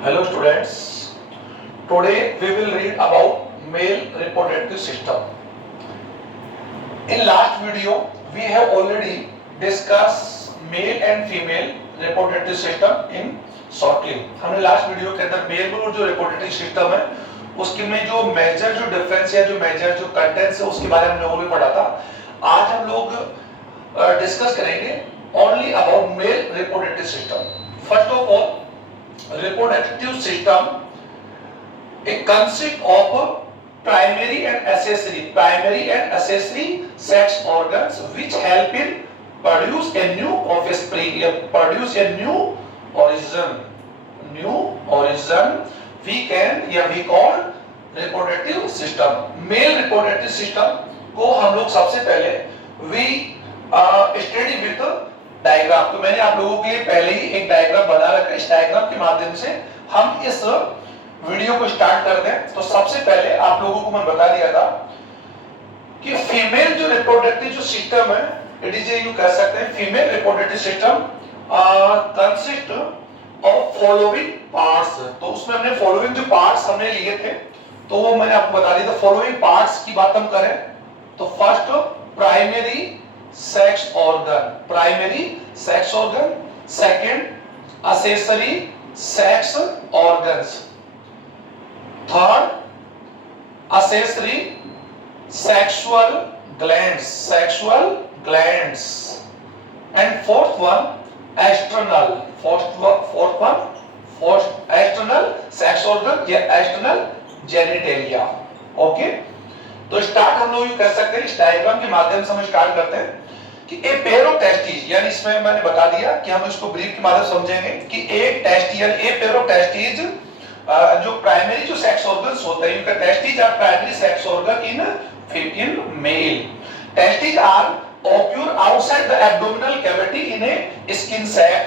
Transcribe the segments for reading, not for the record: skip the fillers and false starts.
Hello students, today we will read about male reproductive system. In last video we have already discussed male and female reproductive system in shortly. हमने last video के अंदर mail और जो reproductive system है उसके में जो major जो डिफरेंस है जो मेजर जो कंटेंट्स है उसके बारे में हम लोगों ने पढ़ा था. आज हम लोग डिस्कस करेंगे only about male reproductive system. First of all, reproductive system it consists of primary and accessory sex organs which help in produce a new offspring, produce a new origin we call reproductive system. Male reproductive system को हम लोग सबसे पहले we study with diagram. तो मैंने आप लोगों के लिए पहले ही एक डायग्राम बना रखा है. इस डायग्राम के माध्यम से हम इस वीडियो को स्टार्ट करते हैं. तो सबसे पहले आप लोगों को मैं बता दिया था कि फीमेल जो रिप्रोडक्टिव जो सिस्टम है, इट इज यू कह सकते हैं female reproductive system consist of following parts. तो उसमें हमने फॉलोइंग जो पार्ट्स हमने लिए थे तो वो मैंने आपको बता दिया था. फॉलोइंग पार्ट्स की बात हम करें तो first primary sex organ, second accessory sex organs, third accessory sexual glands, and fourth one external sex organ या external genitalia. ओके, तो स्टार्ट हम लोग ये कर सकते हैं. इस डायग्राम के माध्यम से हम स्टार्ट करते हैं कि ए पेयर ऑफ टेस्टिस, यानी इसमें मैंने बता दिया कि हम इसको ब्रीफ के माध्यम से समझेंगे कि एक टेस्टिस यानी ए पेयर ऑफ टेस्टिस जो प्राइमरी जो सेक्स ऑर्गन्स होते हैं, इनका testis are primary sex organ in male. Testis are occur outside the abdominal cavity in a skin sac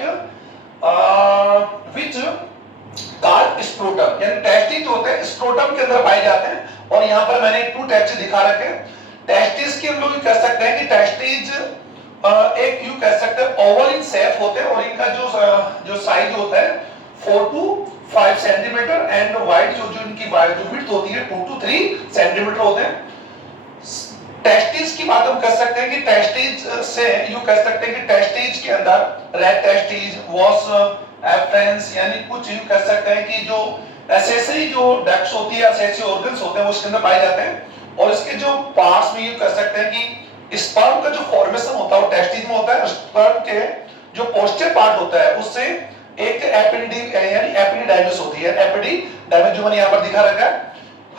which called scrotum. यानी टेस्टिस जो होते हैं स्क्रोटम के अंदर पाए जाते हैं. और यहाँ पर मैंने टू टेस्ट दिखा रखे हैं. टेस्टिस की हम लोग कह सकते हैं कि टेस्टिस एक यू कह सकते हैं ओवल इन शेप होते हैं और इनका जो साइज होता है 4 to 5 सेंटीमीटर एंड वाइड जो इनकी जो विड्थ होती है 2 to 3 सेंटीमीटर होते हैं. टेस्टिस की बात हम कर सकते हैं कि टेस्टिस से यू कह सकते हैं कि टेस्टिस के अंदर रेड टेस्टिस वॉस एफरेंस यानी कुछ यू कह सकते हैं कि जो एसेसरी जो डक्ट्स होती है एसेसरी ऑर्गन्स होते हैं वो इसके अंदर पाए जाते हैं. और इसके जो पार्ट्स में यू कह सकते हैं कि स्पर्म का जो फॉर्मेशन होता है वो टेस्टिस में होता है. स्पर्म के जो पोस्चर पार्ट होता है उससे एक एपिडिडाइमिस होती है. एपिडिडाइमिस जो मैंने यहाँ पर दिखा रखा है,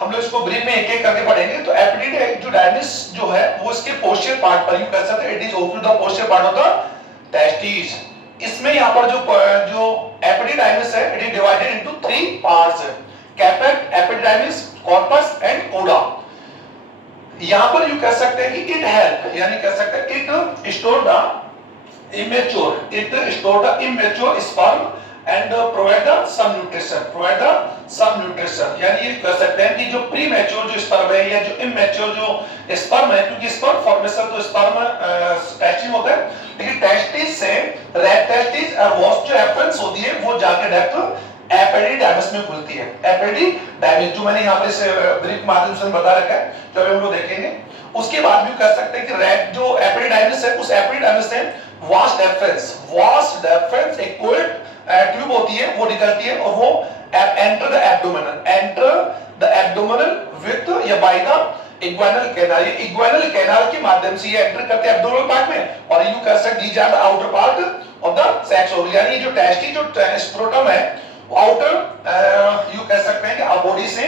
हम लोग इसको ब्रीफ में एक-एक करके पढ़ेंगे. तो एपिडिडाइमिस जो है वो इसके पोस्चर पार्ट पर यू कह सकते हैं it is open the posterior part of the testis. इसमें यहाँ पर जो एपिडिडाइमिस है it is divided into 3 parts, caput, epididymis, corpus and cauda. यहाँ पर यू कह सकते हैं कि इट हेल्प यानी कह सकते हैं it store the immature sperm and provide the some nutrition. यानी ये कह सकते हैं कि जो प्री मैच्योर जो स्पर्म है या जो इमेच्योर जो स्पर्म है, क्योंकि स्पर्म फॉर्मेशन तो स्पर्म टेस्टिस में होता है, लेकिन टेस्टिस से रेड टेस्टिस और वॉस जो एफरेंस होती है वो जाके डायरेक्ट एपिडिडाइमिस में खुलती है. एपिडिडाइमिस जो मैंने यहाँ पर इस ब्रीफ माध्यम से बता रखा है, जो हम लोग देखेंगे. उसके बाद भी कह सकते हैं कि रेड जो एपिडिडाइमिस है उस एपिडिडाइमिस से वास्ट डेफरेंस एक कोल्ड ट्यूब होती है वो निकलती है और वो एंटर द एब्डोमिनल विथ या बाय द इग्वाइनल कैनाल. ये इग्वाइनल कैनाल के माध्यम से ये एंटर करते हैं एब्डोमिनल पार्ट में. और यू कह सकते these are the outer part of the sex organ. यानी जो टेस्टिस जो स्क्रोटम है वो आउटर यू कह सकते हैं कि बॉडी से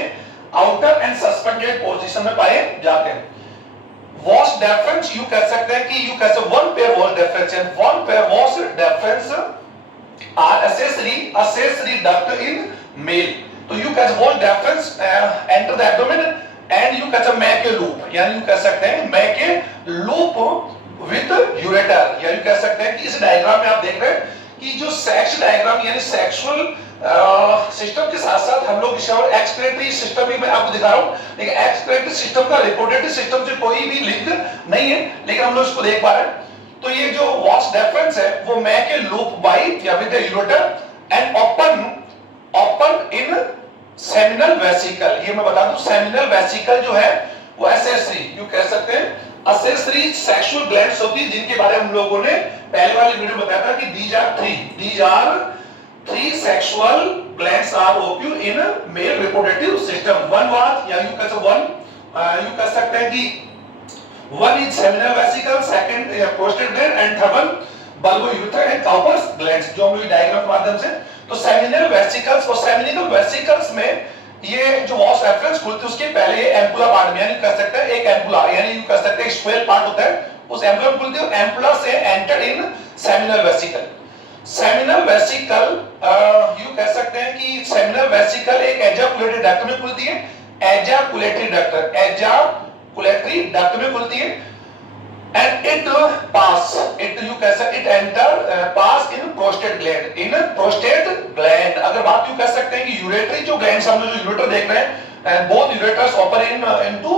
आउटर एंड सस्पेंडेड पोजीशन में पाए जाते हैं. वॉस डिफरेंस यू कह सकते हैं कि यू कह सकते one pair vas deferens and one pair vas deferens are accessory duct in male. तो यू कह vas deferens enter the abdomen and you कह मैके लूप. यानी यू कह सकते हैं मैके लूप विद यूरेटर. या यू कह सकते हैं कि इस डायग्राम में आप देख रहे हैं कि जो सेक्स डायग्राम यानी सेक्सुअल सिस्टम के साथ साथ हम लोग एक्सक्रीटरी सिस्टम भी मैं आपको दिखा रहा हूं. लेकिन एक्सक्रीटरी सिस्टम का रिप्रोडक्टिव सिस्टम से कोई भी लिंक नहीं है, लेकिन हम लोग इसको देख पा रहे हैं. तो ये जो वॉक्स डिफरेंस है वो मैं के लूप बाई या with ureter and open seminal vesicle, ये मैं बता दूं सेमिनल वेसिकल जो है वो एसेसरी, यू कह सकते हैं एसेसरी सेक्सुअल ग्लैंड्स होती है, जिनके बारे में हम लोगों ने पहले वाली वीडियो में बताया था कि these are three sexual glands are occur in a male reproductive system. One was, या you कह सकते हैं कि one is seminal vesicle, second prostate gland and third one bulbourethra and Cowper's glands, जो हम लोग डायग्राम के माध्यम से, तो सेमिनल वेसिकल्स और सेमिनल वेसिकल्स में ये जो वॉस रेफरेंस खुलती है उसके पहले ये एम्पुला पार्ट में, यानी कह सकते हैं एक एम्पुला, यानी यू कह सकते हैं स्वेल पार्ट होता है, उस एम्पुला में खुलती है, एम्पुला से enter in seminal vesicle. Seminal vesicle you कह सकते हैं कि सेमिनल वेसिकल एक एजाकुलेटरी डक्ट में खुलती है, एजाकुलेटरी डक्ट में खुलती है, and it pass it you कह सकते it enter pass in prostate gland। अगर बात यू कह सकते हैं कि यूरेटरी जो ग्लैंड्स हम जो यूरेटर देख रहे हैं, both ureters operate into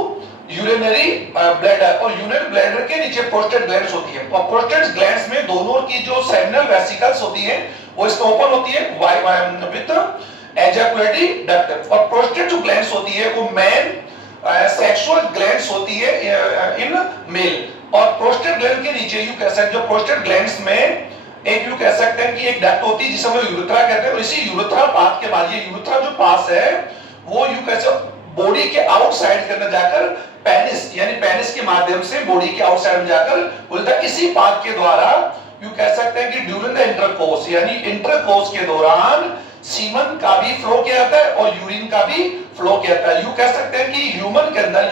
urinary bladder, और यूरिनरी ब्लैडर के नीचे प्रोस्टेट ग्लैंड्स होती है, और प्रोस्टेट ग्लैंड्स में दोनों की जो सेमिनल वेसिकल्स होती है वो इसमें ओपन होती है विद एजाकुलेटरी डक्ट, और प्रोस्टेट जो ग्लैंड्स होती है वो मेन सेक्सुअल ग्लैंड्स होती है इन मेल, और प्रोस्टेट ग्लैंड के नीचे यू कह सकते हैं जो प्रोस्टेट ग्लैंड्स में एक यू कह सकते हैं कि एक डक्ट होती है जिसे हम लोग यूरेथ्रा कहते हैं, और इसी यूरेथ्रा पाथ के बाद ये यूरेथ्रा जो पास है वो यू कह सकते बॉडी के आउटसाइड के अंदर जाकर पेनिस, यानी पेनिस के माध्यम से बॉडी के आउटसाइड में जाकर बोलता है, इसी पाथ के द्वारा यू कह सकते हैं कि ड्यूरिंग द इंटरकोर्स, यानी इंटरकोर्स के दौरान सीमन का भी फ्लो किया जाता है और यूरिन का भी फ्लो किया जाता है। यू कह सकते हैं कि ह्यूमन के अंदर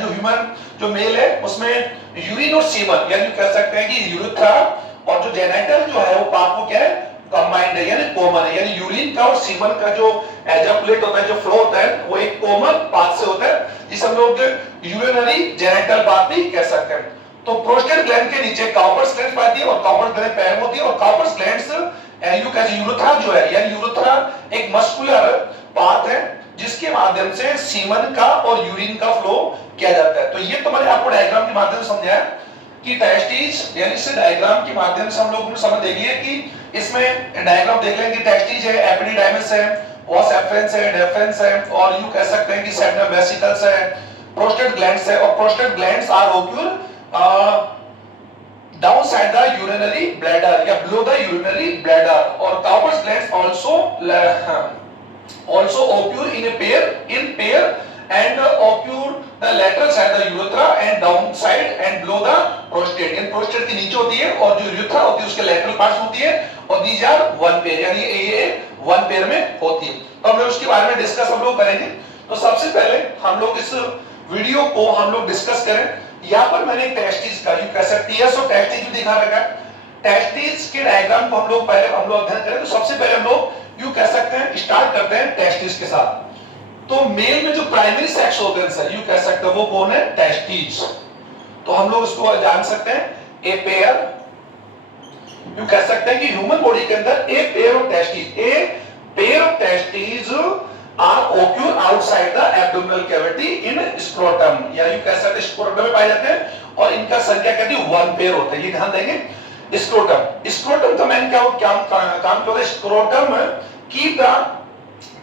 जो मेल है उसमें यूरिन और सीमन, यानी कह सकते हैं कि यूरेथ्रा और जो जेनिटल जो है वो पाथ को क्या है कंबाइंड है, यानी कॉमन है, यानी यूरिन का और सीमन का जो एजाकुलेट होता है, जो फ्लो होता है वो एक कॉमन पाथ से होता है, जिसे हम लोग यूरिनरी जेनिटल पाथ भी कह सकते हैं। तो प्रोस्टेट ग्लैंड के नीचे काउपर्स ग्लैंड पाती है और काउपर्स ग्लैंड पैर होती है, और काउपर्स ग्लैंड्स यू कह यूरेथ्रा जो है, यानी यूरेथ्रा एक मस्कुलर पाथ है जिसके माध्यम से सीमन का और यूरिन का फ्लो किया जाता है। तो ये तो मैंने आपको डायग्राम के माध्यम से समझाया कि टेस्टिस, यानी इस डायग्राम के माध्यम से हम लोग ने समझ देगी है कि इसमें डायग्राम देख लेंगे कि टेस्टिस है, एपिडिडाइमिस है, वास एफरेंस है, डेफरेंस है, और यू कह सकते हैं कि सेमिनल वेसिकल्स है, प्रोस्टेट ग्लैंड्स है, और prostate glands are occur downside the urinary bladder या बिलो द यूरिनरी ब्लैडर, और Cowper's glands also occur in pair and occur the lateral side the urethra and downside and below the prostate, in prostate के नीचे होती है और जो urethra होती है उसके lateral parts होती है, और these are one pair, यानी ये one pair में होती है। तो हम लोग उसके बारे में डिस्कस हम लोग करेंगे। तो सबसे पहले हम लोग इस वीडियो को हम लोग डिस्कस करें। यहाँ पर मैंने टेस्टिस का यू कह सकती है सो टेस्टिस भी दिखा रखा है, टेस्टिस के डायग्राम को हम लोग अध्ययन करें। तो सबसे पहले हम लोग यू कह सकते हैं स्टार्ट करते हैं टेस्टिस के साथ। तो मेल में जो प्राइमरी सेक्स ऑर्गन्स है यू कह सकते हैं वो कौन है, टेस्टिस। तो हम लोग उसको जान सकते हैं ए पेयर, यू कह सकते हैं कि ह्यूमन बॉडी के अंदर a pair of testis are occur outside the abdominal cavity in scrotum, या यू कह सकते हैं स्क्रोटम में पाए जाते हैं, और इनका संख्या कहती है वन पेयर होता है, ये ध्यान देंगे। स्क्रोटम का मेन काम क्या होता है, scrotum keep the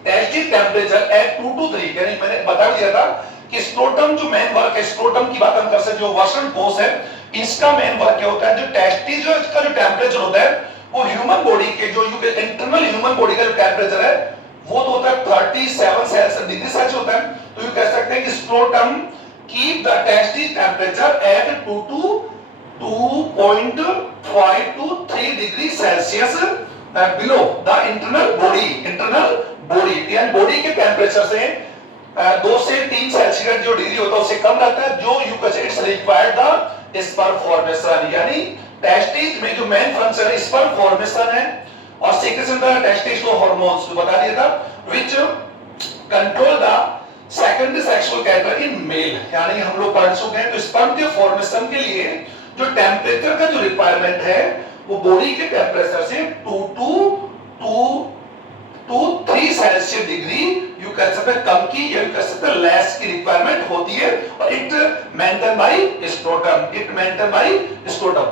testis temperature at 2 to 3, यानी मैंने बता दिया था कि स्क्रोटम जो मेन वर्क है, स्क्रोटम की बात हम कर सकते हैं, जो वसन कोष है इसका मेन वर्क क्या होता है, जो टेस्टिस जो इसका जो टेंपरेचर होता है वो ह्यूमन बॉडी के जो इंटरनल ह्यूमन बॉडी का जो टेंपरेचर है वो तो होता है 37 डिग्री सेल्सियस होता है। तो यू कह सकते हैं कि scrotum keep the testis temperature at 2.5 to 3 degree Celsius below the internal body, यानी बॉडी के टेंपरेचर से 2 से 3 सेल्सियस जो डिग्री होता है उससे कम रहता है, जो you can it's required the sperm formation, यानी टेस्टिस में जो मेन फंक्शन है स्पर्म फॉर्मेशन है, और सीक्रेशन द टेस्टिकुलर हार्मोन्स जो बता दिया था which control the secondary sexual character in male, यानी हम लोग पढ़ चुके हैं। तो स्पर्म के फॉर्मेशन के लिए जो टेंपरेचर का जो रिक्वायरमेंट है वो बॉडी के टेंपरेचर से 2 to 3 सेल्सियस डिग्री यू कह सकते हैं कम की, या यू कह सकते हैं लेस की रिक्वायरमेंट होती है, और इट मेंटेन बाय स्क्रोटम।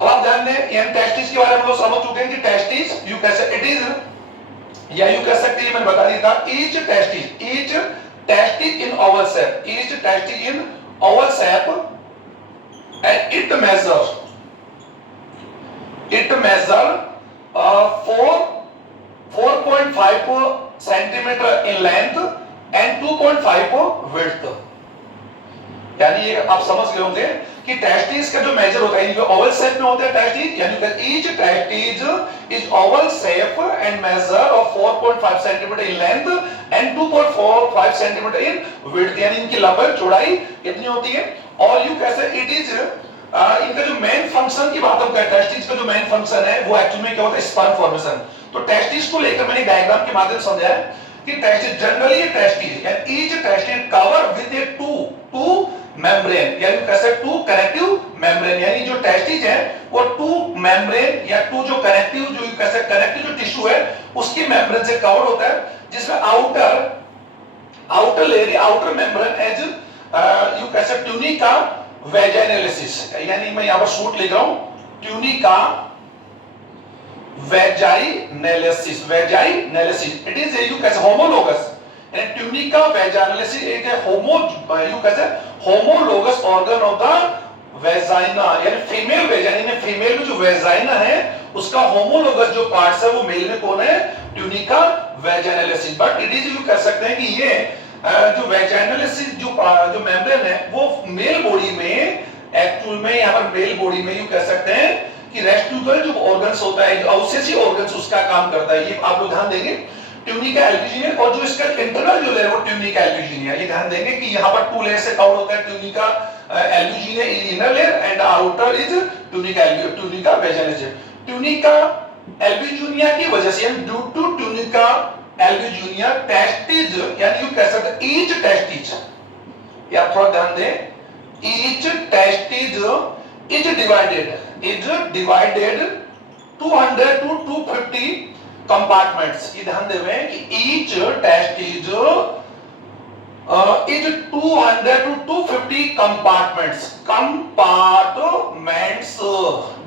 अब आप जान लें टेस्टिस के बारे में लोग समझ चुके हैं कि टेस्टिस यू कैसे इट इज या यूं कह सकते हैं, मैंने बता दिया था, each testis in oval shape, each testis in oval shape, and it measure 4.5 centimeter in length and 2.5 width। यानी ये आप समझ गए होंगे कि टेस्टिस का जो मेजर होता है, ओवल शेप में होता है टेस्टिस, यानी each testis is Oval shape and measure of 4.5 centimetre in length and 2.45 centimetre in width, यानी इनकी लंबाई चौड़ाई कितनी होती है। और यू कैसे इट इज इनका जो मेन फंक्शन की बात हम करते हैं, टेस्टिस का जो मेन फंक्शन है वो एक्चुअली में क्या होता है, स्पर्म फॉर्मेशन। तो टेस्टिस को लेकर मैंने डायग्राम के माध्यम से समझाया कि टेस्टिस जनरली ये testis and each testis cover with a two membrane, यानी कैसे टू कनेक्टिव मेम्ब्रेन, यानी जो टेस्टिस है वो टू मेम्ब्रेन या टू जो कनेक्टिव जो कैसे कनेक्टिव जो टिश्यू है उसकी मेम्ब्रेन से कवर होता है, जिसमें outer layer outer membrane as you कैसे ट्यूनिका वेजाइनलिसिस, यानी मैं यहां पर शूट लिख रहा हूं, tunica vaginalis it is you कैसे होमोलोगस, यानी ट्यूनिका वेजाइनलिसिस एक यू कैसे homologous organ of the vagina, यानी फीमेल वेजाइना, फीमेल में जो वेजाइना है उसका होमोलोगस जो पार्ट्स है वो मेल में कौन है, tunica vaginalis. But it is you कह सकते हैं कि ये जो वेजाइनलिसिस जो मेम्ब्रेन है वो मेल बॉडी में एक्चुअल में यहां पर मेल बॉडी में यू कह सकते हैं कि रेस्टिकुलर जो ऑर्गन्स होता है, जो अवशेषी ऑर्गन्स उसका काम करता है, ये आप लोग ध्यान देंगे। ट्यूनिका एल्ब्यूजिनिया और जो इसका इंटरनल जो लेयर वो ट्यूनिका एल्ब्यूजिनिया, ये ध्यान देंगे कि यहां पर टू लेयर से कवर होता है, tunica albuginea is inner layer and outer is tunica vaginalis. Tunica albuginea की वजह से due to tunica albuginea testis, यानी यू कह सकते हैं ईच टेस्टिस, ये आप थोड़ा ध्यान दें, each testis is divided 200 to 250 compartments. ये ध्यान देवे कि each testis is 200 to 250 compartments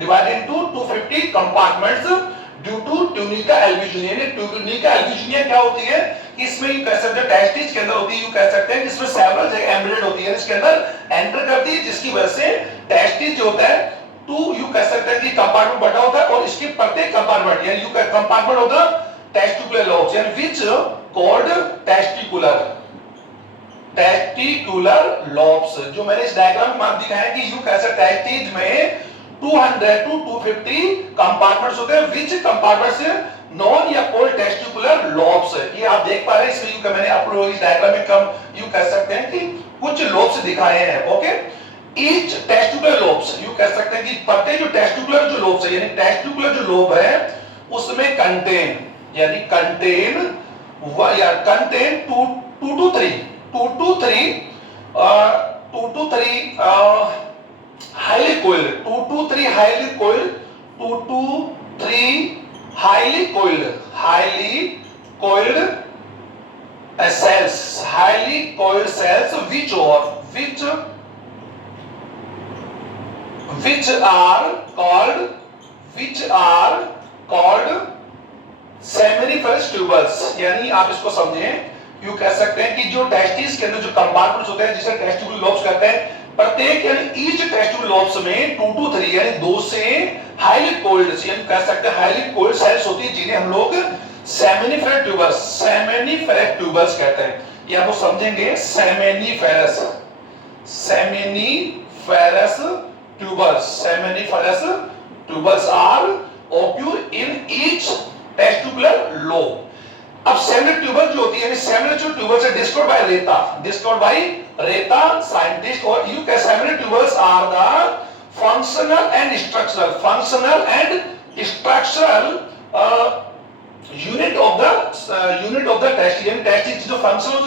divided into 250 compartments due to tunica albuginea. Tunica albuginea क्या होती है कि इसमें यू कह सकते हैं टेस्टिस के अंदर होती है, यू कह सकते हैं जिसमें सेवरल जगह एम्बेडेड होती है, इसके अंदर एंटर करती है, जिसकी वजह से टेस्टिस जो होता है टू यू कह सकते हैं कि कंपार्टमेंट बटा होता है और इसके प्रत्येक कंपार्टमेंट यानी you compartment of the testicular lobes यानी व्हिच कॉल्ड टेस्टिकुलर लोब्स, जो मैंने इस डायग्राम में दिखाया है कि यू कह सकते हैं टेस्टिस में 200 to 250 कंपार्टमेंट्स होते हैं, व्हिच कंपार्टमेंट्स नॉन या कॉल्ड टेस्टिकुलर लोब्स। ये आप देख पा रहे हैं इसमें यू मैंने आप लोगों इस डायग्राम में कम यू कह सकते हैं कि कुछ लोब्स दिखाए हैं। Okay, each testicular lobes you कह सकते हैं कि प्रत्येक जो टेस्टिकुलर जो लोब्स है यानी टेस्टिकुलर जो लोब है उसमें कंटेन यानी contain 2 to 3 highly coiled cells which are called seminiferous tubules। यानी आप इसको समझें, यू कह सकते हैं कि जो टेस्टिस के अंदर जो कंपार्टमेंट्स होते हैं जिसे टेस्टिकुलर लोब्स कहते हैं, प्रत्येक यानी ईच टेस्टिकुलर लोब्स में 2 to 3 यानी 2 से हाईली कोइल्ड यानी कह सकते हैं हाईली कोइल्ड सेल्स होती है जिन्हें हम लोग सेमिनिफेरस ट्यूबल्स कहते हैं। ये आप समझेंगे seminiferous tubules are occur in each testicular lobe। अब सेमिनिफेरस ट्यूबल जो होती है सेमिनिफेरस ट्यूबल्स है डिस्कवर्ड बाय रेता साइंटिस्ट, और you can seminiferous tubules are the functional and structural unit of the testis जो फंक्शनल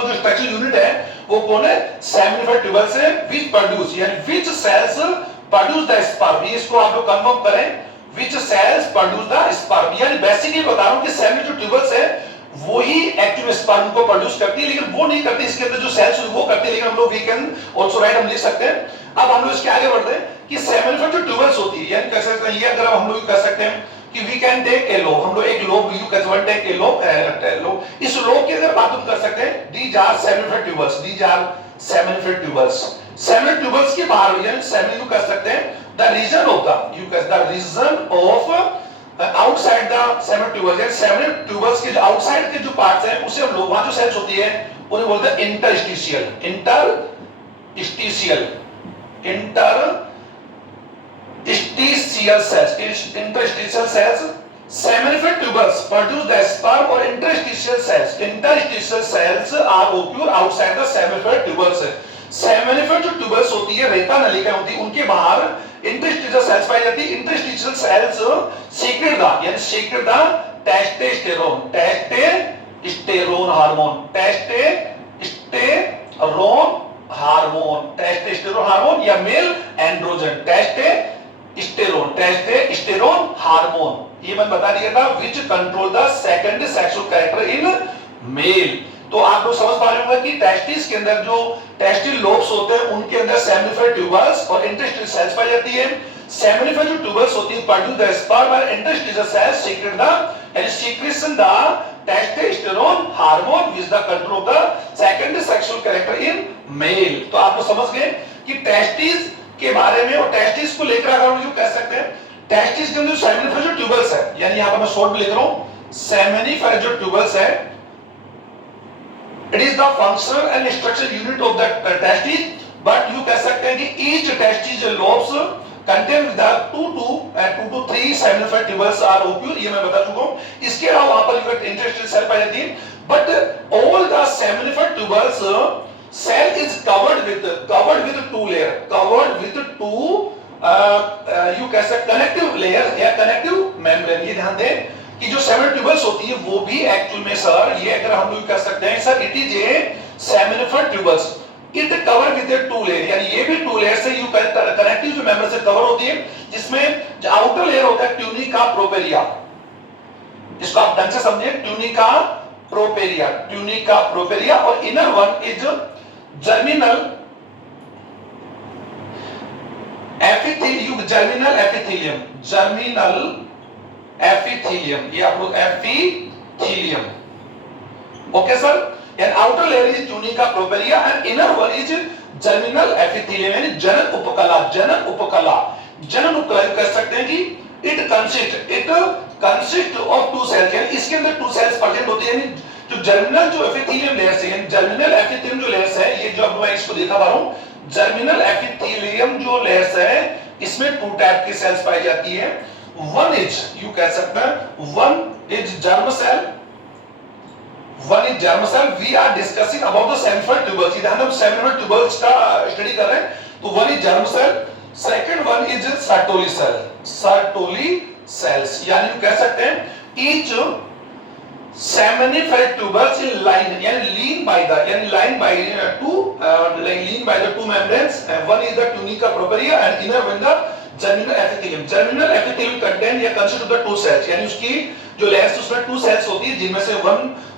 जो स्ट्रक्चरल यूनिट है वो कौन है, सेमिनिफेरस ट्यूबल्स है, व्हिच प्रोड्यूस यानी which cells produce the sperm. इसको आप लोग कंफर्म करें, which cells produce the sperm। यानी बेसिकली बता रहा हूं कि सेमिनिफेरस जो ट्यूबल्स है वो ही एक्टिव स्पर्म को प्रोड्यूस करती है, लेकिन वो नहीं करती, इसके अंदर जो सेल्स वो करती है, लेकिन हम लोग वी कैन आल्सो राइट हम लिख सकते हैं। अब हम लोग इसके आगे बढ़ते हैं कि सेमिनिफेरस जो ट्यूबल्स होती है यानी कह सकते हैं ये अगर हम लोग कह सकते हैं कि we can take a lobe, हम लोग एक lobe you can one take a lobe, इस लोब की अगर बात हम कर सकते हैं, these are seminiferous tubules, these are seminiferous tubules, seminiferous tubules के बाहर यानी सेमिन यू कर सकते हैं the region of the you can the region of outside the seminiferous tubules, यानी सेमिनिफर ट्यूबल्स के जो आउटसाइड के जो पार्ट्स हैं उसे हम लोग वहां जो सेल्स होती है उन्हें बोलते हैं interstitial, interstitial, interstitial cells, interstitial cells, seminifer tubules produce the sperm, or interstitial cells are occur outside the seminifer tubules. seminifer जो tubules होती है, रेता नलिका होती है, उनके बाहर interstitial cells पाई जाती है. interstitial cells secrete the यानी secrete the testosterone hormone, testosterone hormone या मेल एंड्रोजन, टेस्टोस्टेरोन हार्मोन, ये मैंने बता दिया था, which control the secondary sexual character in male. तो आप लोग समझ पा रहे होंगे कि टेस्टिस के अंदर जो टेस्टिल लोब्स होते हैं उनके अंदर सेमिनिफर ट्यूबल्स और इंटरस्टिशियल सेल्स पाई जाती है. सेमिनिफर जो ट्यूबल्स होती है प्रोड्यूस द स्पर्म और interstitial cells secret the and secretion the testosterone hormone which the control of the secondary sexual character in male. तो आप लोग समझ गए कि टेस्टिस के बारे में, और टेस्टिस को लेकर अगर हम जो कह सकते हैं, टेस्टिस के अंदर सेमिनिफर जो ट्यूबल्स है, यानी यहां पर मैं शॉर्ट में लिख रहा हूं, सेमिनिफर जो ट्यूबल्स है, it is the functional and structural unit of the testis, but you कह सकते हैं कि each testis lobes contain the 2 to 3 seminifer tubules are occur, ये मैं बता चुका हूं. इसके अलावा वहां पर इंटरस्टिशियल सेल पाई जाती है, but all the seminifer tubules cell is covered with two layer, you कह सकते connective layer या connective membrane. ये ध्यान दें कि जो seminifer tubules होती है वो भी एक्चुअल में सर, ये अगर हम लोग कह सकते हैं sir, it is a seminifer tubules, it cover with a two layer, यानी ये भी टू लेयर से यू कनेक्टिव जो मेंबर से कवर होती है, जिसमें जो आउटर लेयर होता है ट्यूनिका प्रोपेरिया, इसको आप ढंग से समझिए, ट्यूनिका प्रोपेरिया, और inner one is germinal epithelium, ये आप लोग epithelium. Okay sir, and outer layer is tunica properia and inner one is germinal epithelium, यानी जनन उपकला कह सकते हैं कि it consists of two cells, यानी इसके अंदर two cells प्रेजेंट होती है. यानी जो जर्मिनल जो एपिथेलियम लेयर्स है, यानी जर्मिनल एपिथेलियम जो लेयर्स है, ये जो अब मैं इसको दिखा पा रहा हूं, जर्मिनल एपिथेलियम जो लेयर्स है, इसमें टू टाइप की सेल्स पाई जाती है. वन इज यू कह सकते हैं, one is germ cell, One is germ cell. We are discussing about the seminifer tubules. इधर हम seminifer tubules का स्टडी कर रहे हैं. तो one is germ cell, second one is Sertoli cells. यानी कह सकते हैं each seminifer tubules in line, यानी lean by the two membranes. One is the tunica properia and inner one the germinal epithelium. Germinal epithelium contain या consist of the two cells, यानी उसकी जो layers उसमें टू सेल्स होती है, जिनमें से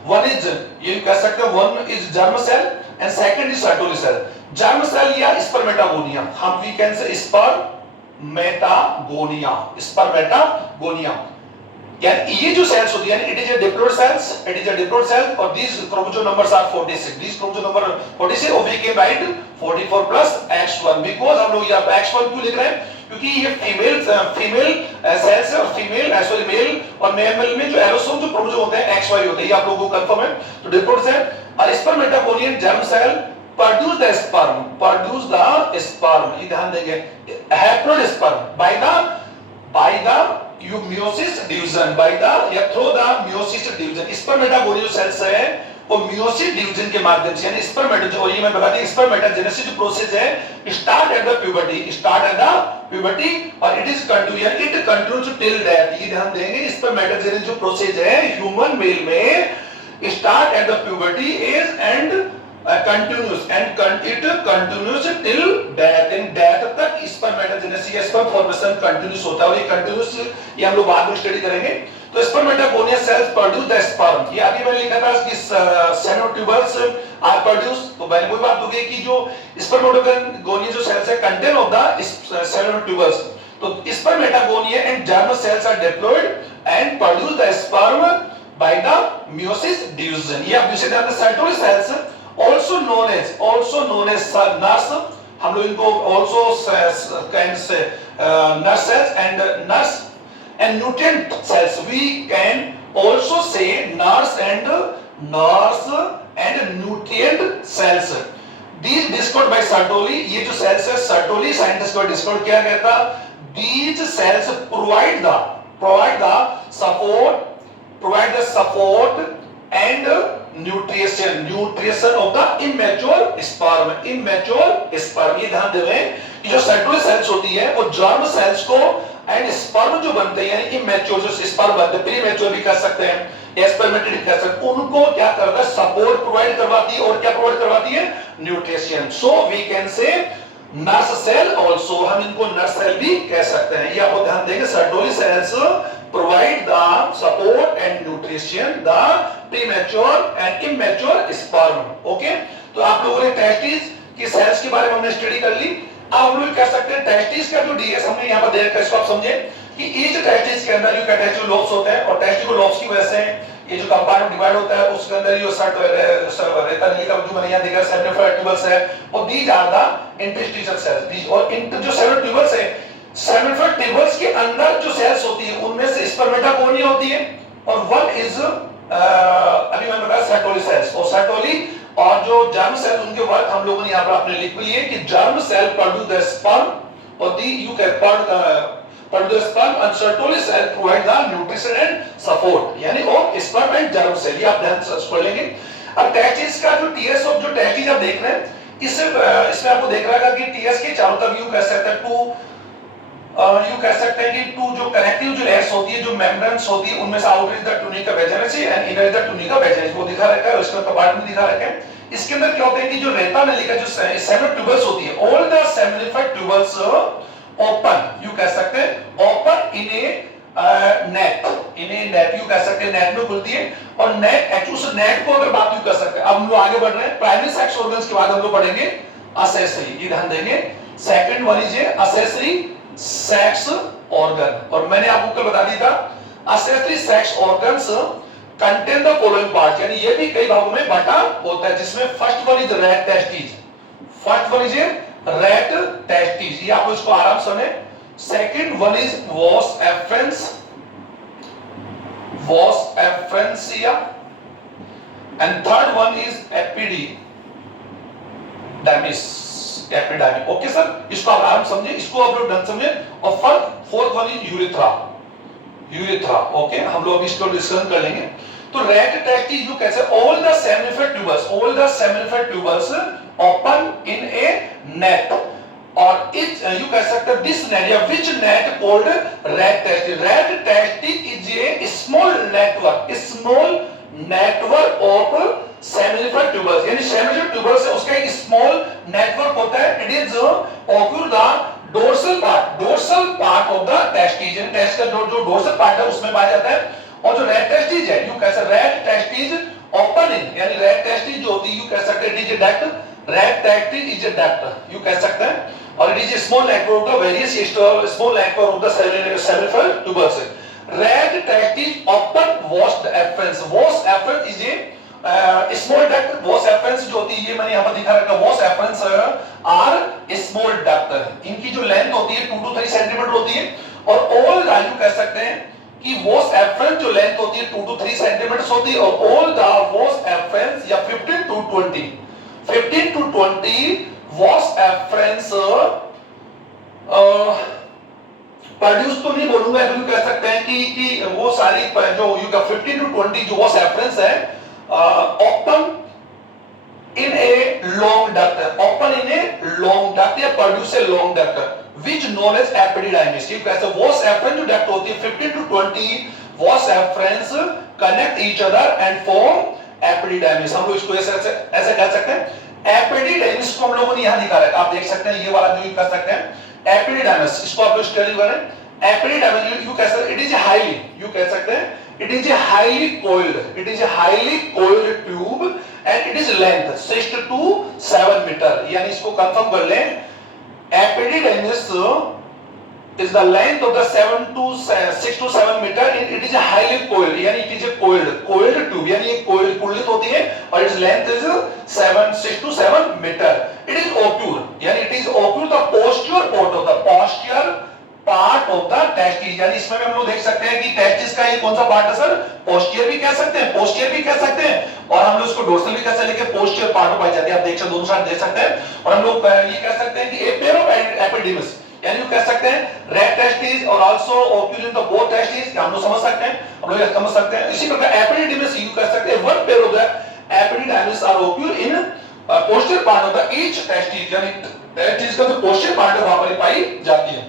वन इज ये कह सकते हैं, one is germ cell and second is Sertoli cell. Germ cell या स्पर्मेटागोनिया, हम वी कैन से स्पर्मेटागोनिया, यानी ये जो सेल्स होती है, it is a diploid cell, और this chromosome numbers are 46, this chromosome number 46, और we can write 44 plus x1, because हम लोग यहाँ x1 क्यों लिख रहे हैं, क्योंकि ये फीमेल सेल्स है, और मेल और मेल में जो एरोसोम जो क्रोमोसोम होते हैं XY होते हैं, ये आप लोगों को कंफर्म है. तो डिप्लॉइड सेल और spermatogonian germ cell produce the sperm, ये ध्यान देंगे, haploid sperm by the meiosis division, through the meiosis division. Spermatogonian cells है वो meiosis division के माध्यम से, यानी स्पर्मेटो जो ये मैं बता दी, स्पर्मेटाजेनेसिस जो प्रोसेस है स्टार्ट एट द प्यूबर्टी और इट कंटिन्यूज टिल डेथ. ये ध्यान देंगे, स्पर्मेटाजेनेसिस जो प्रोसेस है ह्यूमन मेल में start at the puberty is and continues till death. in death तक स्पर्मेटाजेनेसिस या स्पर्म फॉर्मेशन कंटिन्यूस होता है, और ये कंटिन्यूस ये हम लोग बाद में स्टडी करेंगे. तो स्पर्मेटागोनियन सेल्स प्रोड्यूस द स्पर्म, ये अभी मैंने लिखा था कि seminifer tubules आर प्रोड्यूस. तो मैंने वही बात हो गई कि जो स्पर्मेटागोनियन जो सेल्स है contain of the seminifer tubules. तो spermatogonia and germ cells are diploid and produce the sperm by the meiosis division. ये आप दूसरे तरह से Sertoli cells also known as nurse, हम लोग इनको also can say nurse cells and nutrient cells. We can also say nurse and nutrient cells. These discovered by Sertoli, ये जो cells है Sertoli scientist को discover किया गया था. These cells provide the support and nutrition of the immature sperm. ये ध्यान देवें कि जो Sertoli cells होती है वो germ cells को एंड स्पर्म जो बनते हैं यानी इमेच्योर जो स्पर्म बनते हैं, प्रीमेच्योर भी कर सकते हैं या स्पर्मेटिड कर सकते हैं, उनको क्या करता है सपोर्ट प्रोवाइड करवाती है और क्या प्रोवाइड करवाती है nutrition. So we can say nurse cell also, हम इनको नर्स सेल भी कह सकते हैं. ये आपको ध्यान देंगे Sertoli cells provide the support and nutrition the premature and immature sperm. Okay, तो आप लोगों ने टेस्टिस की सेल्स के बारे में हमने स्टडी कर ली. अब हम लोग कह सकते हैं टेस्टिस का जो डीएस हमने यहाँ पर दे रखा है, इसको आप समझे कि ईच टेस्टिस के अंदर जो टेस्टिकल लोब्स होते हैं और टेस्टिकल लोब्स की वजह से ये जो कंपार्टमेंट डिवाइड होता है उसके अंदर जो रेता नीली का जो मैंने यहाँ दिखा सेमिनिफर ट्यूबल्स है और these are the interstitial cells. और जो सेमिनिफर ट्यूबल्स है, सेमिनिफर ट्यूबल्स के अंदर जो सेल्स होती है उनमें से स्पर्मेटागोनिया होती है और वन इज अभी मैंने बताया Sertoli cells. और Sertoli और जो जर्म सेल उनके वर्क हम लोगों ने यहाँ पर आपने लिख लिए कि germ cell produce the sperm और the you can produce the sperm and Sertoli cell provide the nutrition and support, यानी और स्पर्म एंड जर्म सेल. ये आप ध्यान से पढ़ लेंगे. अब टेस्टिस का जो टीएस ऑफ जो टेस्टिस आप देख रहे हैं इसमें आपको देख रहा है कि टीएस के चारों तरफ यू कह सकते हैं यू कह सकते हैं कि टू जो कनेक्टिव जो लेयर्स होती है, जो मेम्ब्रेन्स होती है, उनमें से outer is the tunica vaginalis and inner is the tunica vaginalis, वो दिखा रखा है, उसका कंपार्टमेंट में दिखा रखा है. इसके अंदर क्या होता है कि जो रेता नलिका जो सेमिनिफर ट्यूबल्स होती है, all the seminiferous tubules open, you कह सकते हैं open in a net, you कह सकते हैं नेट में खुलती है और नेट एक्चुअली उस नेट को अगर बात यू कर सकते हैं. अब हम लोग आगे बढ़ रहे हैं. प्राइमरी सेक्स ऑर्गन्स के बाद हम लोग पढ़ेंगे असेसरी. ये ध्यान देंगे. Second one is accessory sex organ. और मैंने आपको कल बता दिया था accessory sex organs contain the following parts, यानी ये भी कई भागों में बांटा होता है, जिसमें first one is rat testis. ये आप इसको आराम से सुने. Second one is vas afferentia and third one is epididymis. Okay sir, इसको आप आराम समझे, इसको आप लोग ढंग समझे. और fourth one is urethra. Okay, हम लोग अभी इसको डिस्कस कर लेंगे. तो रैट टेस्टिस यू कैसे all the seminiferous tubules open in a net और इट यू कह सकते हैं दिस नेट या which net called rete testis is a small network of seminiferous tubules, यानी सेमिनिफर ट्यूबल्स है उसका एक स्मॉल नेटवर्क होता है. It is occur the dorsal part of the testis. यानी टेस्ट का जो डोर्सल पार्ट है उसमें पाया जाता है. और जो रैट टेस्टिस है यू कह सकते रैट टेस्टिस ओपन इन, यानी रैट टेस्टिस जो होती है यू कह सकते हैं it is a duct. Rete testis is a duct you कह सकते हैं. और it is a small network of various small network of the seminiferous tubules. Rete testis open vas afferens is a small duct. vas afferens जो होती है ये मैंने यहां पर दिखा रखा है. vas afferens are small duct. इनकी जो लेंथ होती है 2 to 3 सेंटीमीटर होती है. और ऑल वैल्यू कह सकते हैं कि vas afferens जो लेंथ होती है 2 to 3 सेंटीमीटर होती है. और ऑल द vas afferens या 15 to 20 vas afferens प्रोड्यूस तो नहीं बोलूंगा, तो कह सकते हैं कि वो सारी जो यू का 15 to 20 जो vas afferens है open in a long duct या produce a long duct which known as epididymis. ये कैसे vas afferens जो duct होती है 15 to 20 vas afferens connect each other and form epididymis. हम लोग इसको ऐसे कह सकते हैं. epididymis को हम लोगों ने यहाँ दिखा रखा है, आप देख सकते हैं ये वाला जो कर सकते हैं epididymis. इसको आप लोग स्टडी करें. epididymis यू कह सकते हैं इट इज हाईली, यू कह सकते हैं it is a highly coiled tube and it is length 6 to 7 meter. यानी इसको कंफर्म कर लें epididymis is the length of the 6 to 7 meter. It is a highly coiled, यानी it is a coiled tube, यानी ये coiled कुंडलित होती है और its length is 6 to 7 meter. It is occur, यानी it is occur the posterior part of the testis, यानी इसमें हम लोग देख सकते हैं कि testis का ये कौन सा पार्ट है सर? posterior भी कह सकते हैं, posterior भी कह सकते हैं और हम लोग इसको dorsal भी कह सकते हैं, लेकिन posterior part में पाई जाती है। आप देख सकते दोनों साइड देख सकते हैं और हम लोग ये कह सकते हैं कि a pair of epidermis, यानी कह सकते हैं रेड टेस्टिस और also occur in the both testis, हम लोग समझ सकते हैं, हम लोग समझ सकते हैं। इसी प्रकार एपिडिडिमिस यू कह सकते हैं one pair of the epididymis are occur in posterior part of the each testis, यानी टेस्टिस का जो पोस्टीरियर पार्ट है वहां पर पाई जाती है।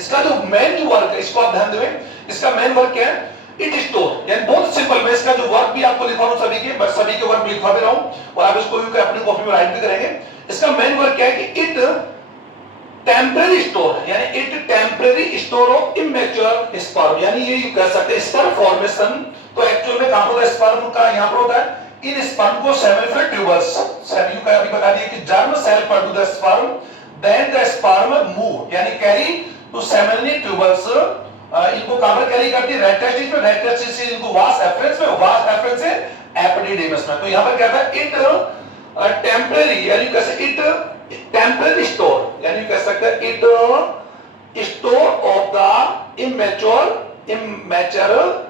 इसका जो मेन जो वर्क है, इसको आप ध्यान दें, इसका मेन वर्क क्या है? इट स्टोर, यानी बहुत सिंपल, मैं इसका जो वर्क भी आपको लिखा हूं सभी के, बस सभी के वर्क लिखवा दे रहा हूं और आप इसको अपनी कॉपी में राइट भी करेंगे। इसका मेन वर्क क्या है कि इट टेम्परेरी स्टोर, यानी it temporary store of immature sperm, यानी ये कह सकते हैं स्पर्म फॉर्मेशन। तो एक्चुअल में कहां होता है स्पर्म का? यहां पर होता है इन स्पर्म को सेमिनिफर ट्यूबल्स, यू का अभी बता दिया कि germ cell produce the sperm, then the sperm move, यानी कैरी टू सेमिनी ट्यूबल्स, इनको कहां पर कैरी करती है? रेड टेस्टिस में, रेड टेस्टिस से इनको वास एफरेंस में, वास एफरेंस से एपिडिडिमस में। तो यहां पर क्या था? इट टेम्परेरी, यानी कैसे इट टेम्परेरी स्टोर, यानी कह सकते हैं it store of the immature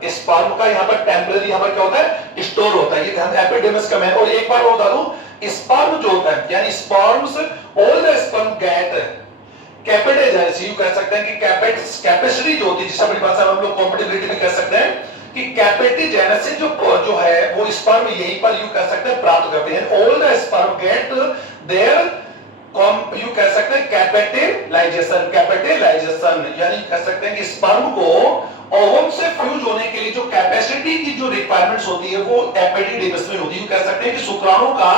sperm का, यहां पर टेम्परेरी, यहां पर क्या होता है? स्टोर होता है। ये ध्यान एपिडेमिस का मैं, और एक बार और बता दूं, स्पर्म जो होता है यानी sperms, all the sperm get capacitation, you कह सकते हैं कि कैपेसिटी जो होती है, जिसे अपनी भाषा में हम लोग कॉम्पेटिबिलिटी भी कह सकते हैं कि कैपेटेजेनेसिस जो है वो स्पर्म यहीं पर यू कह सकते हैं प्राप्त करते हैं। All the sperm get there you कह सकते हैं कैपेटेलाइजेशन, यानी कह सकते हैं कि स्पर्म को ओवम से फ्यूज होने के लिए जो कैपेसिटी की जो रिक्वायरमेंट्स होती है वो एपिडिडिमिस में होती है। कह सकते हैं कि शुक्राणु का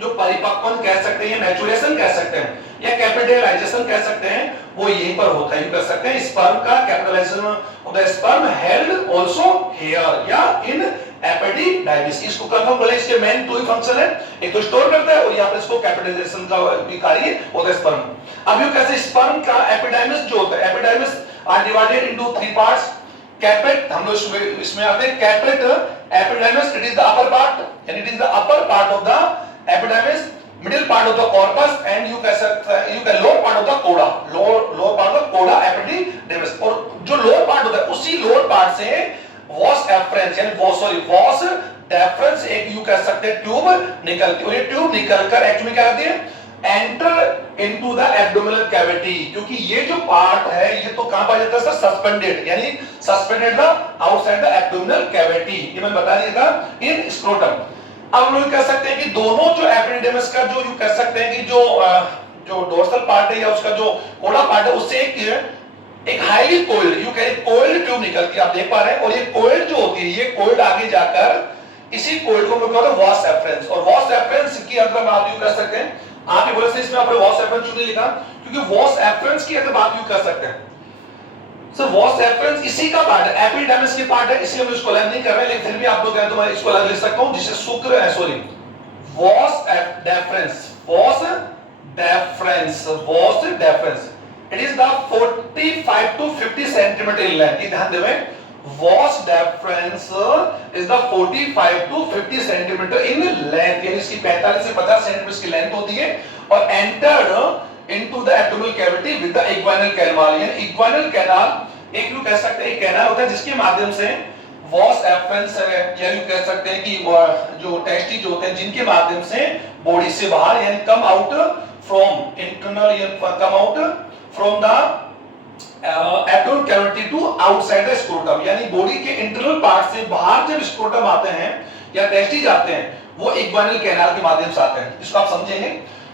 जो परिपक्वन कह सकते हैं, मैच्योरेशन कह सकते हैं या कैपिटलाइजेशन कह सकते हैं, वो यहीं पर होता है। यू कह सकते हैं स्पर्म का capitalization of the sperm held also here या इन एपिडिडाइमिस। इसको कंफर्म कर ले, इसके मेन दो ही फंक्शन है, एक तो स्टोर करता है और यहां पर इसको कैपिटलाइजेशन का भी कार्य होता है स्पर्म। अब यू कैसे स्पर्म का एपिडाइमिस जो होता है, epididymis are divided into three parts. Caput, हम लोग इसमें आते हैं caput epididymis, it is the upper part, यानी it is the upper part of the epidermis, middle part of the corpus and you can lower part of the coda, lower part of the coda epidermis, और जो lower part होता है उसी lower part से vas efferens यानी vas deferens एक you कह सकते हैं ट्यूब निकलती है, और ये ट्यूब निकलकर एक्चुअली क्या करती है? Enter into the abdominal cavity, क्योंकि ये जो पार्ट है ये तो कहां पाया जाता है? सस्पेंडेड, यानी suspended the outside the abdominal cavity, ये मैं बता दिया था, इन स्क्रोटम। अब हम लोग कह सकते हैं कि दोनों जो एपिडिडिमिस का जो यू कह सकते हैं कि जो डोर्सल पार्ट है या उसका जो कोड़ा पार्ट है उससे एक हाईली कोइल्ड, यू कह कोइल्ड ट्यूब निकलती है, आप देख पा रहे हैं, और ये कोइल्ड जो होती है ये कोइल्ड आगे जाकर इसी कोइल्ड को हम लोग कहते हैं वास एफरेंस, और वास एफरेंस की अगर बात यू कर सकते हैं, आप ये बोले इसमें आपने वास एफरेंस क्यों नहीं लिखा? क्योंकि वास एफरेंस की अगर बात यू कर सकते हैं सर, वास एफरेंस इसी का पार्ट है, एपिडाइमिस की पार्ट है, इसलिए हम इसको अलग नहीं कर रहे हैं, लेकिन फिर भी आप लोग कहें तो मैं इसको अलग लिख सकता हूं, जिसे शुक्र है, sorry was difference it is the 45 to 50 centimetre in length. ये ध्यान देवें, was difference is the 45 to 50 centimetre in length, यानी इसकी 45 से 50 सेंटीमीटर की लेंथ होती है, और entered into the abdominal cavity with the inguinal canal, यानी inguinal canal एक यू कह सकते हैं कैनाल होता है जिसके माध्यम से वॉस एफरेंस है, यानी कह सकते हैं कि जो टेस्टी जो होते हैं जिनके माध्यम से बॉडी से बाहर यानी कम आउट फ्रॉम इंटरनल या come out from the abdominal cavity to outside the scrotum, यानी बॉडी के इंटरनल पार्ट से बाहर जब स्क्रोटम आते हैं या टेस्टी जाते हैं वो इंगुइनल कैनाल के माध्यम से आते हैं, इसको आप समझेंगे।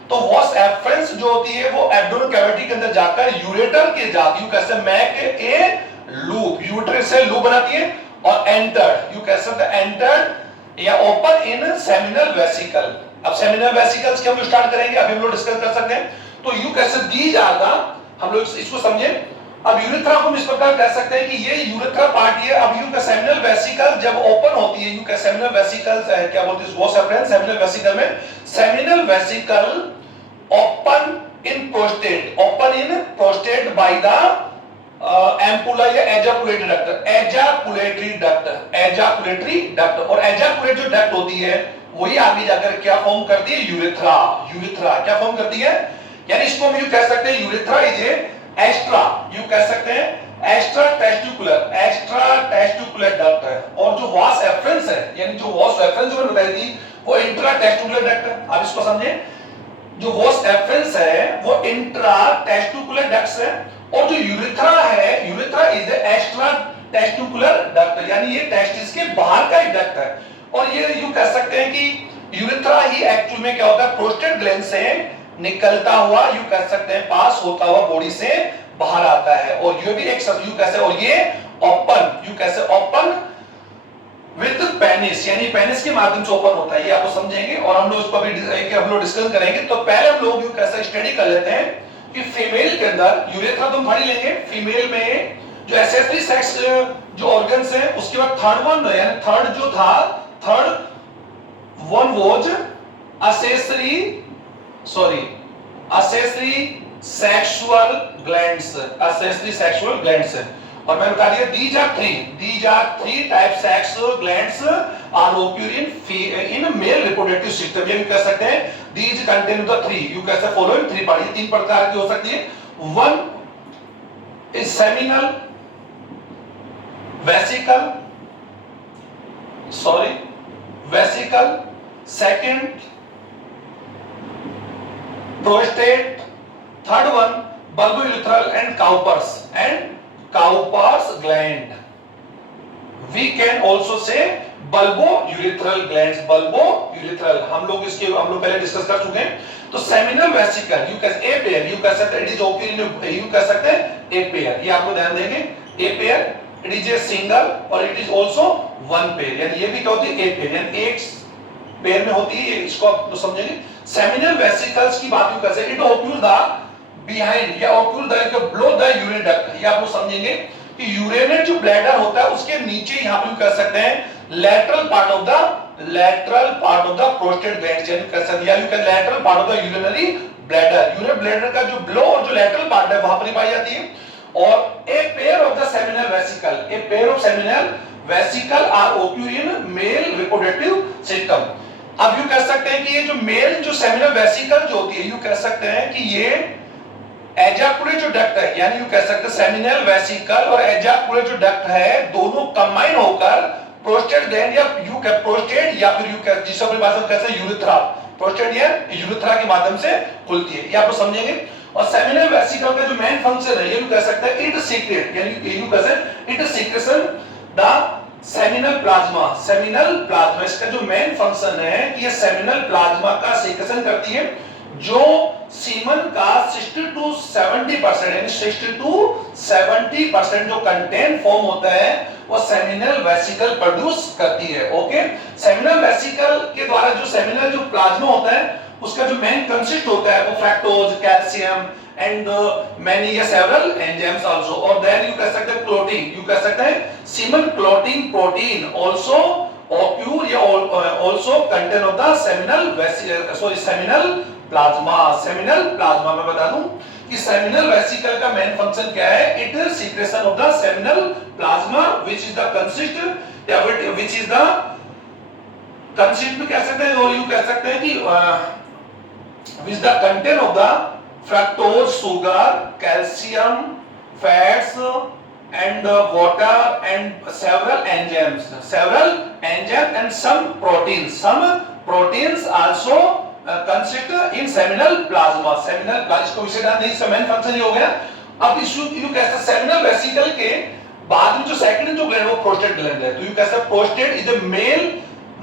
तो वॉस एफरेंस जो होती है वो एब्डोमिनल कैविटी के अंदर जाकर यूरेटर के जाती है, कैसे मैक ए लूप, यूरेटर से लूप बनाती है, और एंटर्ड यू कह सकते हैं एंटर्ड या ओपन इन सेमिनल वेसिकल। अब सेमिनल वेसिकल्स के हम स्टार्ट करेंगे, अभी हम लोग डिस्कस कर सकते हैं। तो यू कैसे दी जाएगा, हम लोग इसको समझे। अब यूरेथ्रा को हम इस प्रकार कह सकते हैं कि ये यूरेथ्रा पार्ट है। अब यू का सेमिनल वेसिकल जब ओपन होती है, यू का सेमिनल वेसिकल क्या बोलते हैं वॉस एफरेंस, सेमिनल वेसिकल में seminal vesicle open in prostate by the ampulla या एजाकुलेटरी डक्ट, एजाकुलेटरी डक्ट, एजाकुलेटरी डक्ट। और एजाकुलेट जो डक्ट होती है वही आगे जाकर क्या फॉर्म करती है, यूरेथ्रा। यूरेथ्रा क्या फॉर्म करती है, यानी इसको हम यूं कह सकते हैं यूरेथ्रा इज ए एक्स्ट्रा, यूं कह सकते हैं एक्स्ट्रा टेस्टिकुलर डक्ट है। और जो वास एफरेंस है, यानी जो वास एफरेंस जो मैंने बताई थी वो इंट्रा टेस्टिकुलर डक्ट है। अब इसको समझें, जो वास एफरेंस है वो इंट्रा टेस्टिकुलर डक्ट है, और जो यूरेथ्रा है, urethra is a extra testicular duct, यानी ये टेस्टिस के बाहर का एक डक्ट है। और ये यूं कह सकते हैं कि यूरेथ्रा ही एक्चुअल में क्या होता है, प्रोस्टेट ग्लैंड से निकलता हुआ, यूं कह सकते हैं पास होता हुआ बॉडी से बाहर आता है। और ये भी एक सब यूं कैसे, और ये ओपन, यूं कैसे ओपन विद पेनिस, यानी पेनिस के माध्यम से ओपन होता है, ये आपको समझेंगे और हम लोग इसको भी हम लोग डिस्कस करेंगे। तो पहले हम लोग यूं कैसे स्टडी कर लेते हैं कि फीमेल के अंदर यूरेथ्रा तो हम पढ़ लेंगे, फीमेल में जो एसेसरी सेक्स जो ऑर्गन्स हैं, उसके बाद थर्ड वन, यानी थर्ड जो था, third one was accessory sexual glands, accessory sexual glands. और मैंने बता दिया these are three type sex glands are occur in male reproductive system, ये भी कह सकते हैं these contain the three, you कह सकते following three पार्ट, ये तीन प्रकार की हो सकती है। one is seminal vesicle, second prostate, third one bulbourethral and Cowper's gland. We can also say bulbourethral glands, bulbourethral, हम लोग पहले डिस्कस कर चुके हैं। तो सेमिनल वेसिकल यू कैसे ए पेयर, यू कह सकते हैं इट इज ओके, यू कह सकते हैं ए पेयर, ये आपको ध्यान देंगे a pair, it is a single और it is also one pair, यानी ये भी क्या होती है ए पेयर, यानी एक पेयर में होती है, इसको आप तो समझेंगे। सेमिनल वेसिकल्स की बात यू कैसे, इट ओक्यूर द बिहाइंड या occur the below the urine duct, ये आप लोग समझेंगे कि यूरिनेट जो ब्लैडर होता है उसके नीचे यहां पे कह सकते हैं lateral part of the prostate gland, यानी कह सकते हैं या lateral part of the urinary bladder, urine bladder का जो बिलो और जो लेटरल पार्ट है वहां पर पाई जाती है। और a pair of the seminal vesicle, a pair of seminal vesicle are occur in male reproductive system. अब यू कह सकते हैं कि ये जो मेल जो सेमिनल वेसिकल जो होती है, यू कह सकते हैं कि ये एजाकुलेट जो डक्ट है, यानी यू कह सकते हैं सेमिनल वेसिकल और एजाकुलेट जो डक्ट है दोनों कंबाइन होकर प्रोस्टेट ग्लैंड या यू कह प्रोस्टेट या फिर यू कह जिसे अपनी भाषा में कहते हैं यूरेथ्रा, प्रोस्टेट या यूरेथ्रा के माध्यम से खुलती है, ये आप समझेंगे। और सेमिनल वेसिकल का जो मेन फंक्शन है, ये यू कह सकते हैं इट सीक्रेट, यानी यू कह सकते हैं it secretion the seminal plasma, इसका जो मेन फंक्शन है कि ये सेमिनल प्लाज्मा का सीक्रेशन करती है, जो सीमन का 60 to 70%, यानी 60 to 70% जो कंटेंट फॉर्म होता है वो सेमिनल वेसिकल प्रोड्यूस करती है। ओके, सेमिनल वेसिकल के द्वारा जो सेमिनल जो प्लाज्मा होता है उसका जो मेन कंसिस्ट होता है वो फ्रैक्टोज, कैल्शियम एंड मैनी या सेवरल एंजाइम्स आल्सो। और देन यू कह सकते हैं क्लोटिंग, यू कह सकते हैं semen clotting protein also occur या also content of the seminal plasma। मैं बता दूं कि सेमिनल वेसिकल का मेन फंक्शन क्या है, it is secretion of the seminal plasma which is the consist या व्हिच इज द कंसिस्ट में कह सकते हैं, और यू कह सकते हैं कि which the content of the fructose, sugar, calcium, fats and water and several enzymes and some proteins also consist in seminal plasma। इसको विषय ध्यान दें, इसका मेन फंक्शन ये हो गया। अब इस यू कैसे सेमिनल वेसिकल के बाद में जो सेकंड जो ग्लैंड वो प्रोस्टेट ग्लैंड है, तो यू कैसे prostate is a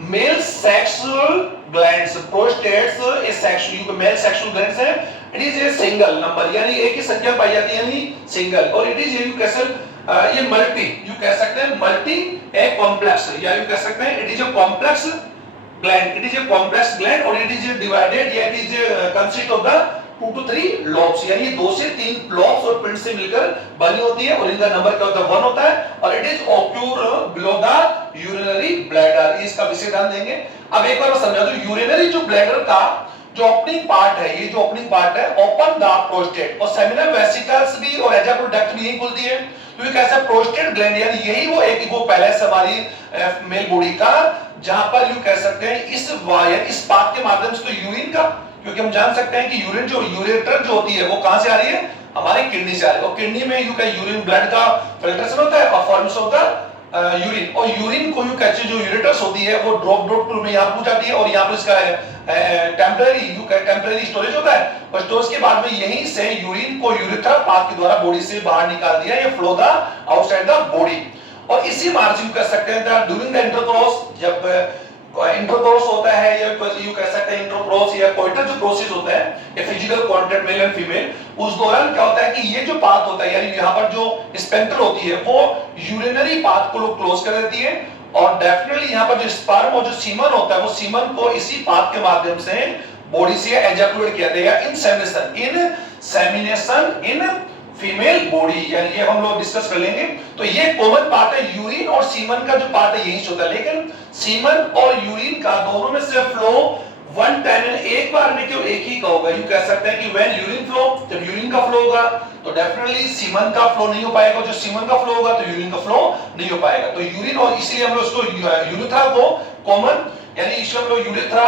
male sexual glands, prostates a sexual male sexual glands है, it is a single number, यानी एक ही संख्या पाई जाती है, यानी सिंगल। और इट इज यू कैसे ये मल्टी, यू कह सकते हैं मल्टी ए कॉम्प्लेक्स, या यू कह सकते हैं it is a complex gland, it is a complex gland और इट इज डिवाइडेड या it is consist of the 2 to 3 lobes, यानी 2 से 3 लॉब्स और पिंड से मिलकर बनी होती है, और इनका नंबर क्या होता है 1 होता है, और it is occur below the urinary bladder, इसका विषय ध्यान देंगे। अब एक बार मैं समझा दूं, यूरिनरी जो ब्लैडर का जो ओपनिंग पार्ट है, ये जो ओपनिंग पार्ट है, ओपन द प्रोस्टेट, और सेमिनल वेसिकल्स भी और एजाकुलेटर डक्ट भी यही खुलती है। तो ये कैसा प्रोस्टेट ग्लैंड, यानी यही वो एक वो पैलेस हमारी मेल बॉडी का, जहां पर यू कह सकते हैं इस वायर इस पाथ के माध्यम से तो यूरिन का, क्योंकि हम जान सकते हैं कि यूरिन जो यूरेटर जो होती है वो कहां से आ रही है, हमारे किडनी से आ रही है, और किडनी में यू का यूरिन ब्लड का फिल्ट्रेशन होता है और फॉर्मेशन होता है यूरिन, और यूरिन को यू कैसे जो यूरेटर्स होती है वो ड्रॉप टू में यहाँ पूछ जाती है, और यहाँ पर इसका टेम्परेरी स्टोरेज होता है, और स्टोरेज के बाद में यहीं से यूरिन को यूरेथ्रा पाथ के द्वारा बॉडी से बाहर निकाल दिया, ये flow the outside the body. और इसी मार्ग से यू कह सकते हैं ड्यूरिंग द इंटरकोर्स, जब इंटरकोर्स होता है या यू कह सकते हैं इंटरकोर्स या कोइटर जो प्रोसेस होता है, ये physical contact male and female, उस दौरान क्या होता है कि ये जो पाथ होता है, यानी यहाँ पर जो स्पेंटर होती है वो यूरिनरी पाथ को क्लोज कर देती है, और डेफिनेटली यहाँ पर जो स्पर्म और जो सीमन होता है वो सीमन को इसी पाथ के माध्यम से बॉडी से एजैकुलेट किया जाएगा इंसेमिनेशन इन फीमेल बॉडी, यानी ये हम लोग डिस्कस कर लेंगे। तो ये कॉमन पार्ट है, यूरिन और सीमन का जो पार्ट है यही से होता है, लेकिन सीमन और यूरिन का दोनों में से फ्लो वन टाइम एक बार में केवल एक ही का होगा। यू कह सकते हैं कि व्हेन यूरिन फ्लो, जब यूरिन का फ्लो होगा तो डेफिनेटली सीमन का फ्लो नहीं हो पाएगा, जो सीमन का फ्लो होगा तो यूरिन का फ्लो नहीं हो पाएगा। तो यूरिन, और इसलिए हम लोग उसको यूरेथ्रा को कॉमन, यानी इसको हम लोग यूरेथ्रा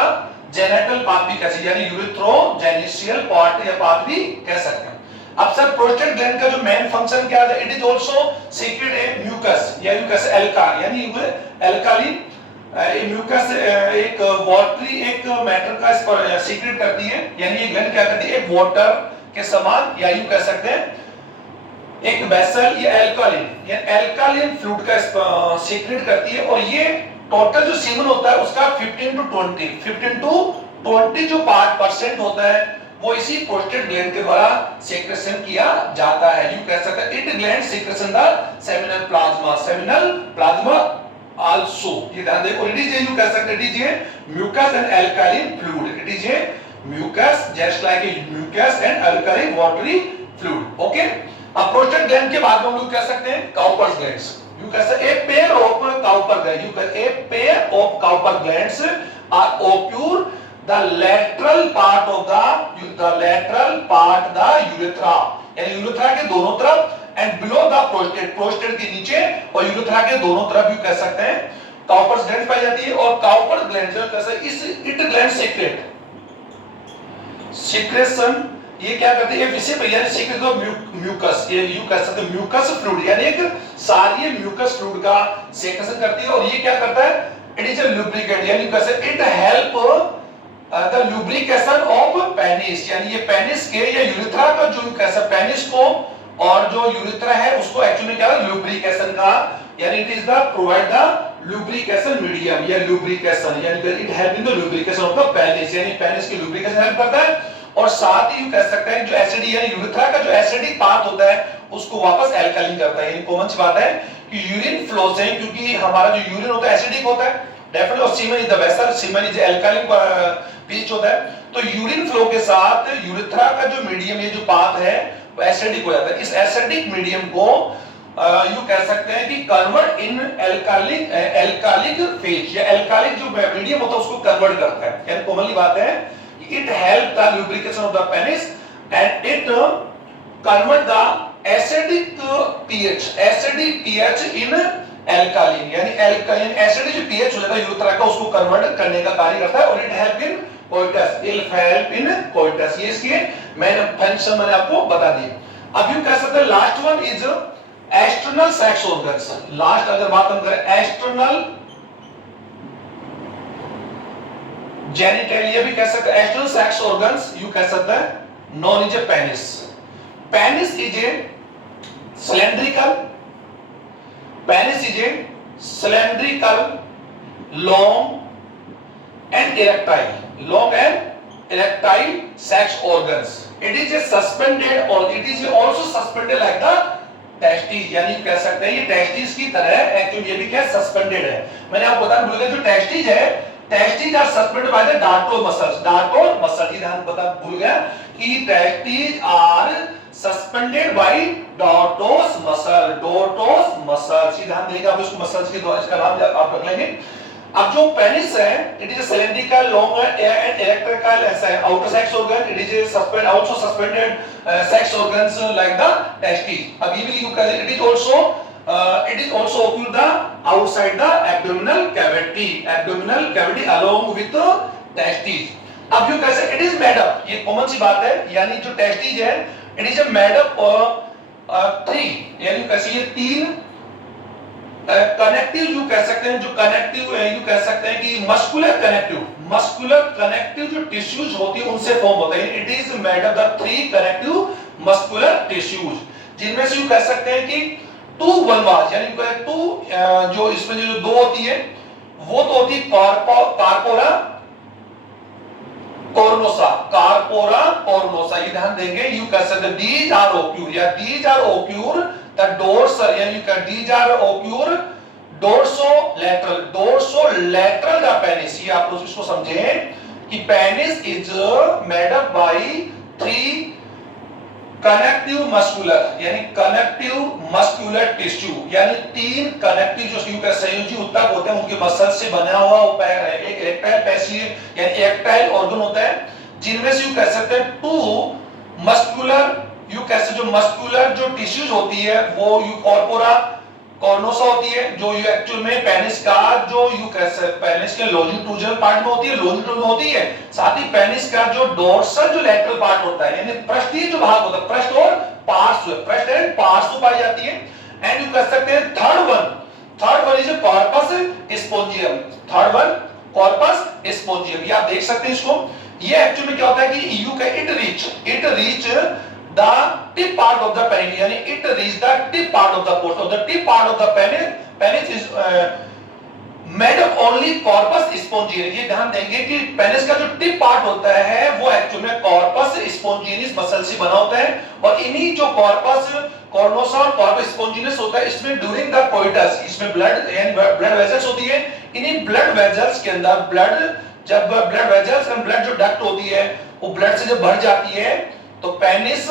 जेनेटल पाथ भी कह सकते हैं, यानी यूरेथ्रो जेनिशियल पार्ट या पाथ भी कह सकते हैं। अब सर प्रोस्टेट ग्लैंड का जो मेन फंक्शन क्या है, it is also secrete a mucus या म्यूकस एल्का, यानी एल्कालिन म्यूकस एक वाटरी एक मैटर का सीक्रेट करती है, यानी ये ग्लैंड क्या करती है, एक वाटर के समान, या यूं कह सकते हैं एक वेसल या एल्कालिन फ्लूइड का सीक्रेट करती है, और ये टोटल जो सीमन होता है उसका 15 to 20 जो परसेंट होता है वो इसी प्रोस्टेट ग्लैंड के द्वारा सेक्रेशन किया जाता है। यू कह सकते हैं it gland secretion the seminal plasma also. ये ध्यान देखो, इट इज यू कह सकते हैं it is mucus and alkaline fluid, it is mucus just like a mucus and alkaline watery fluid. Okay, अब प्रोस्टेट ग्लैंड के बाद हम लोग कह सकते हैं काउपर्स ग्लैंड्स। यू कह सकते हैं a pair of Cowper gland, you कह a pair of Cowper glands are occur the lateral part of the urethra, यानी यूरेथ्रा के दोनों तरफ एंड बिलो द प्रोस्टेट के नीचे और यूरेथ्रा के दोनों तरफ यू कह सकते हैं काउपर्स ग्लैंड पाई जाती है। और काउपर ग्लैंड जो कैसा इस इट ग्लैंड सीक्रेशन ये क्या करती है, विषय पर यानी सीक्रेट ऑफ म्यूकस, ये यू कह सकते हैं म्यूकस फ्लूइड, यानी एक सारी म्यूकस फ्लूइड का सेक्रेशन करती है, और ये क्या करता है, इट इज अ लुब्रिकेंट, यानी कैसे it help the lubrication of penis, यानी ये पेनिस के या यूरेथ्रा का जो कैसा पेनिस को और जो यूरेथ्रा है उसको एक्चुअली क्या है लुब्रिकेशन का, यानी it is the provide the lubrication medium या लुब्रिकेशन, यानी it help in the lubrication of the penis, यानी पेनिस की लुब्रिकेशन हेल्प करता है। और साथ ही यू कह सकते हैं जो एसिडिक यानी यूरेथ्रा का जो एसिडिक पाथ होता है उसको वापस अल्कलाइन करता है। यानी कॉमन सी बात है कि यूरिन फ्लो से, क्योंकि हमारा जो यूरिन होता है एसिडिक होता है डेफिनेटली, और semen is the vessel, semen is alkaline pH होता है, तो यूरिन फ्लो के साथ यूरेथ्रा का जो मीडियम ये जो पाथ है वो एसिडिक हो जाता है। इस एसिडिक मीडियम को यू कह सकते हैं कि कन्वर्ट इन एल्कालिक फेज या एल्कालिक जो मीडियम होता है उसको कन्वर्ट करता है। यानी कॉमनली बात है कि it help the lubrication of the penis and it convert the acidic pH in alkaline, यानी एल्कालिन एसिडिक जो पीएच हो जाता है यूरेथ्रा का उसको कन्वर्ट करने का कार्य करता है, और it help in coitus, it help in coitus, ये इसके मेन फंक्शन मैंने आपको बता दिया। अब यू कह सकते हैं last one is external sex organs. Last अगर बात हम करें एक्सटर्नल जेनिटलिया भी कह सकते हैं, एक्सटर्नल सेक्स ऑर्गन्स यू कह सकते हैं non is a penis. Penis is a cylindrical, penis is a cylindrical, long and erectile sex organs. It is a suspended, or it is also suspended like the testes, यानी कह सकते हैं ये testes की तरह एक्चुअली ये भी क्या सस्पेंडेड है। मैंने आपको बताया भूल गया जो testes है, testes are suspended by the darto muscle, ये ध्यान बता भूल गया कि testes are suspended by dorsos muscle, ध्यान देंगे आप इसको मसल्स के द्वारा इसका नाम आप रख लेंगे। अब जो पेनिस है, it is cylindrical, long and electrical outer sex organ, it is suspend also suspended sex organs like the testis. अब ये भी you can it is also occur the outside the abdominal cavity along with the testes. अब you कैसे it is made up, ये common सी बात है, यानी जो टेस्टिस है it is made up of 3, यानी कैसे ये 3 कनेक्टिव यू कह सकते हैं, जो कनेक्टिव यू कह सकते हैं कि मस्कुलर कनेक्टिव जो टिश्यूज होती है उनसे फॉर्म होता है. It is made up the 3 connective muscular tissues, जिनमें से यू कह सकते हैं कि 2 वल्वास, यानी जो इसमें जो 2 होती है वो तो होती कार्पोरा कॉर्नोसा, ये ध्यान देंगे. यू कह सकते हैं दीज आर ओक्यूर या these are occur the dorsal, यानी these are occur dorsolateral the penis. ये आप लोग इसको समझें कि penis is made up by 3 connective muscular tissue, यानी 3 कनेक्टिव जो संयोजी ऊतक होते हैं उनके मसल से बना हुआ एक इरेक्टाइल पैसिव यानी इरेक्टाइल ऑर्गन होता है, जिनमें से यू कह सकते हैं 2 मस्कुलर जो मस्कुलर जो टिश्यूज होती है वो यू कॉर्नोसा होती है, जो यू एक्चुअल में पेनिस का जो यू कह सकते पेनिस के लॉन्जिट्यूडिनल पार्ट में होती है, साथ ही पेनिस का जो डोर्सल जो लैटरल पार्ट होता है, यानी पृष्ठीय जो भाग होता है, पृष्ठ और पार्श्व पाई जाती है. एंड यू कह सकते हैं थर्ड वन इज कॉर्पस स्पोंजियम. ये आप देख सकते हैं इसको. ये एक्चुअली में क्या होता है कि यू का it reach the tip part of the penis, yani it reach the tip part of the course of the tip part of the penis is made of only corpus spongialis. ये ध्यान देंगे कि penis का जो tip part होता है वो actually में कॉर्पस स्पोंजियस मसल से बना होता है, और इन्हीं जो कॉर्पस कॉर्नोसा और कॉर्पस स्पोंजियस होता है इसमें ड्यूरिंग द कोइटस इसमें ब्लड वेजल्स होती है. इन्हीं ब्लड वेजल्स के अंदर जब ब्लड वेजल्स एंड ब्लड जो डक्ट होती है वो ब्लड से जब भर जाती है तो पेनिस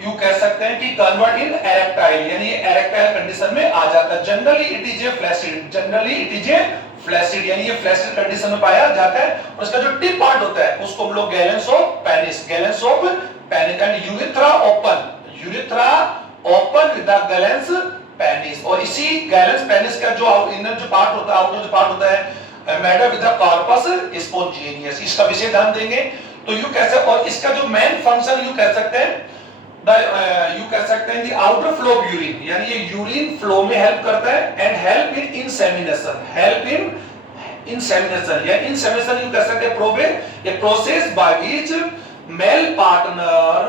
यू कह सकते हैं कि कन्वर्ट इन एरेक्टाइल, यानी एरेक्टाइल कंडीशन में आ जाता है. Generally it is A flaccid, यानी ये फ्लैसिड कंडीशन में पाया जाता है. और इसका जो टिप पार्ट होता है उसको हम लोग gallons of penis and urethra open with the gallons penis. और इसी गैलेंस पेनिस का जो इनर जो पार्ट होता है, आउटर जो पार्ट होता है made up with the corpus spongiosum. इसका विशेष ध्यान देंगे. तो यू कह सकते, और इसका जो मेन फंक्शन यू कह सकते हैं the outer flow of urine, यानी ये यूरिन फ्लो में हेल्प करता है एंड हेल्प इन इंसेमिनेशन या इंसेमिनेशन यू कह सकते हैं a process by which male partner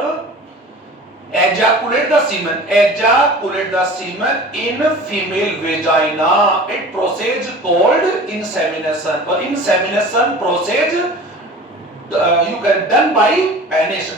ejaculate the semen in female vagina. It process called insemination, or insemination process you can done by penis.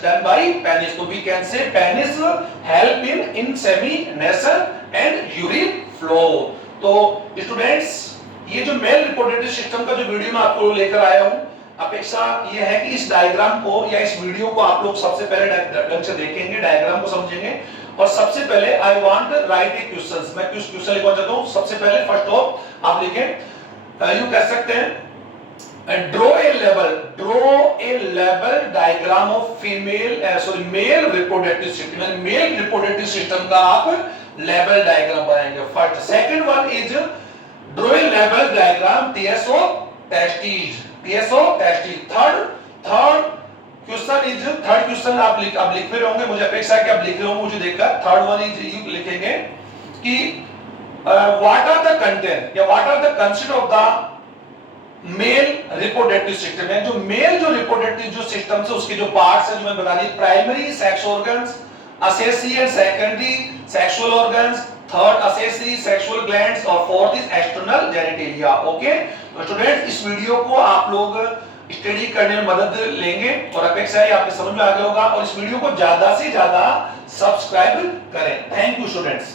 So we can say penis help in insemination and urine flow. तो students, ये जो mail reproductive system का जो video मैं आपको लेकर आया हूँ, अपेक्षा ये है कि इस डायग्राम को या इस वीडियो को आप लोग सबसे पहले ढंग से देखेंगे, डायग्राम को समझेंगे. और सबसे पहले I want right A questions. मैं कुछ क्वेश्चन लिखवा चाहता हूँ. सबसे पहले फर्स्ट ऑफ आप लिखें, यू कह सकते हैं draw a level diagram of male reproductive system. यानी मेल रिप्रोडक्टिव सिस्टम का आप लेवल डायग्राम बनाएंगे. First. Second one is draw a level diagram TSO testes. Third question आप लिख रहे होंगे, मुझे अपेक्षा है कि आप लिख रहे होंगे मुझे देखकर. थर्ड वन इज यू लिखेंगे कि व्हाट आर द कंटेंट या what are the concept of the male reproductive system. है जो मेल जो रिप्रोडक्टिव जो सिस्टम से उसके जो पार्ट्स हैं जो मैं बता दी, primary sex organs, accessory and secondary sexual organs, third accessory sexual glands, और fourth is external genitalia. Okay, तो स्टूडेंट्स इस वीडियो को आप लोग स्टडी करने में मदद लेंगे और अपेक्षा है आपके समझ में आ गया होगा. और इस वीडियो को ज्यादा से ज्यादा सब्सक्राइब करें. Thank you students.